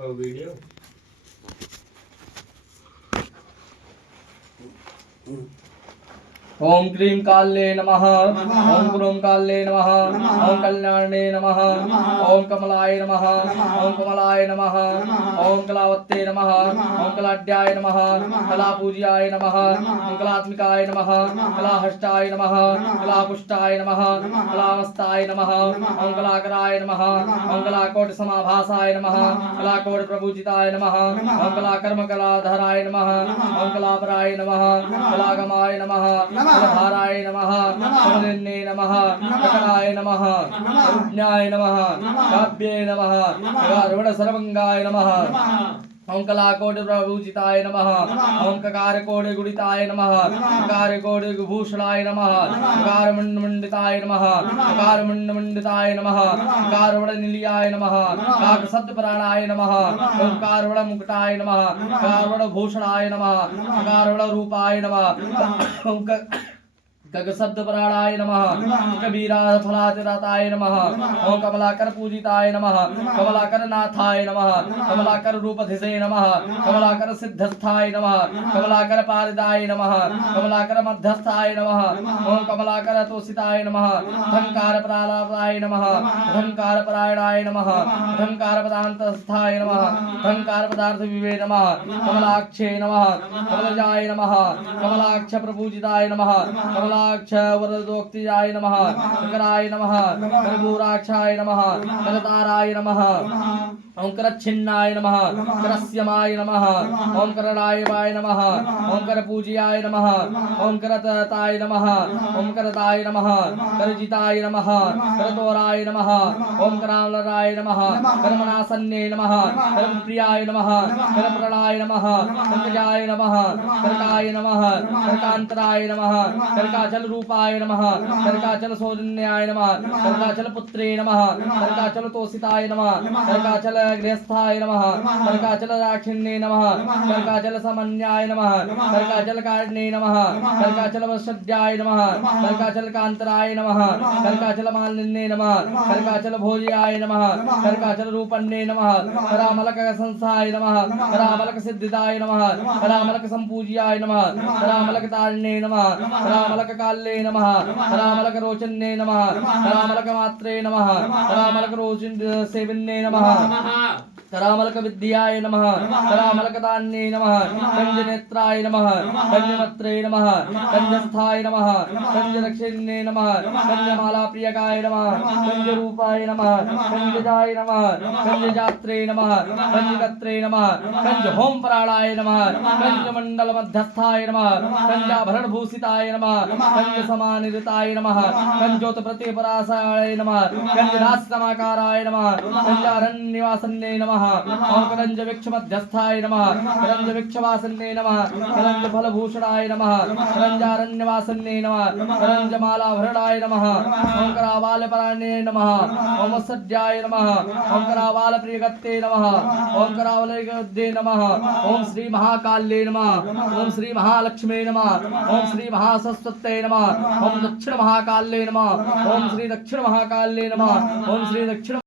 Video ओम क्रीं काल्ये नमः। ओम क्रूं काल्ये नमः। ओम कल्याणे नमः। ओम कमलाय नमः। ओम कमलाय नमः। ओम कलावत्ते नमः। ओम कलाढ्याय नमः। कलापूज्याय नमः। ओम कलात्मिकाय नमः। कलाहष्टाय नमः। कलापुष्टाय नमः। कलामस्ताय नमः। ओम कलाकराय नमः। ओम कलाकोट समाभासाय नमः। कलाकोट प्रपूजिताय नमः। ओम कलाकर्म कलाधराय नमः। ओम कलापराय नमः। कलागमाय नमः। धाराय नमः। समलिन्ने नमः। सकलाय नमः। रुज्ञाय नमः। काव्ये नमः। गरुड़ सर्वंगाय नमः। ओम कलाकोट प्रभूजिताय नमः। ओम ककार कोट गुणिताय नमः। ककार कोट भूषणाय नमः। ककार मंडिताय नमः। ककार मंडिताय नमः। ककार वड़ निलियाय नमः। काक सत्य प्राणाय नमः। ओंकार वड़ मुकुटाय नमः। ककार वड़ भूषणाय नमः। ककार वड़ रूपाय नमः। ओम गग शब्द प्राणाय नमः। कबीरा फलातिरताय नमः। ओम कमलाकर पूजिताय नमः। कमलाकर नाथाय नमः। कमलाकर रूपधिसे नमः। कमलाकर सिद्धस्थाय नमः। कमलाकर पारिदाय नमः। कमलाकर मध्यस्थाय नमः। ओम कमलाकर तोषिताय नमः। धंकार प्रालापाय नमः। धंकार परायणाय नमः। धंकार पदांतस्थाय नमः। धंकार पदार्थ विवे नमः। कमलाक्षे नमः। कमलजाय नमः। कमलाक्ष प्रपूजिताय नमः। कमलाक्ष वरदोक्तिजाय नमः। शंकराय नमः। कर्पूराक्षाय नमः। करताराय नमः। ओम करच्छिन्नाय नमः। करस्यमाय नमः। ओम करणायवाय नमः। ओम करपूज्याय नमः। ओम करताय नमः। ओम करताय नमः। करजिताय नमः। करतोराय नमः। ओम करालराय नमः। कर्मणासन्ने नमः। कर्मप्रियाय नमः। कर्मप्रणाय नमः। कर्मजाय नमः। कर्काय नमः। कर्कांतराय नमः। कर्काचल रूपाय नमः। कर्काचल सौजन्याय नमः। कर्काचल पुत्रे नमः। कर्काचल तोषिताय नमः। कर्काचल गृहस्थाय नमः। कर्काचल राक्षिण्ये नमः। कर्काचल समन्याय नमः। कर्काचल कारणे नमः। कर्काचल वसद्याय नमः। कर्काचल कांतराय नमः। कर्काचल मालिन्ये नमः। कर्काचल भोज्याय नमः। कर्काचल रूपण्ये नमः। करामलक संस्थाय नमः। करामलक सिद्धिदाय नमः। करामलक संपूज्याय नमः। करामलक तारणे नमः। करामलक काल्ये नमः। करामलक रोचन्ये नमः। करामलक मात्रे नमः। करामलक रोचिन सेविन्ये नमः। करामलक विद्याय नमः। करामलक दान्ये नमः। कंजनेत्राय नमः। कंजमत्रे नमः। कंजस्थाय नमः। कंजरक्षिण्ये नमः। कंजमाला प्रियकाय नमः। कंजरूपाय नमः। कंजजाय नमः। कंजजात्रे नमः। कंजकत्रे नमः। कंज होम प्राणाय नमः। कंजमंडल मध्यस्थाय नमः। कंजाभरण भूषिताय नमः। कंज समानिरताय नमः। कंजोत प्रतिपरासाय नमः। कंजराज समाकाराय नमः। कंजारण्यवासन्ये नमः। ओम करंज वृक्ष मध्यस्थाय नमः। करंज वृक्ष वासन्ये नमः। करंज फलभूषणाय नमः। करंजारण्यवासन्ये नमः। करंज मालाभरणाय नमः। ओम करावाल पराण्ये नमः। ओम सद्याय नमः। ओम करावाल प्रियगत्ते नमः। ओम करावल गद्दे नमः। ओम श्री महाकाल्ये नमः। ओम श्री महालक्ष्मी नमः। ओम श्री महासरस्वत्यै नमः। ओम दक्षिण महाकाल्ये नमः। ओम श्री दक्षिण महाकाल्ये नमः। ओम श्री दक्षिण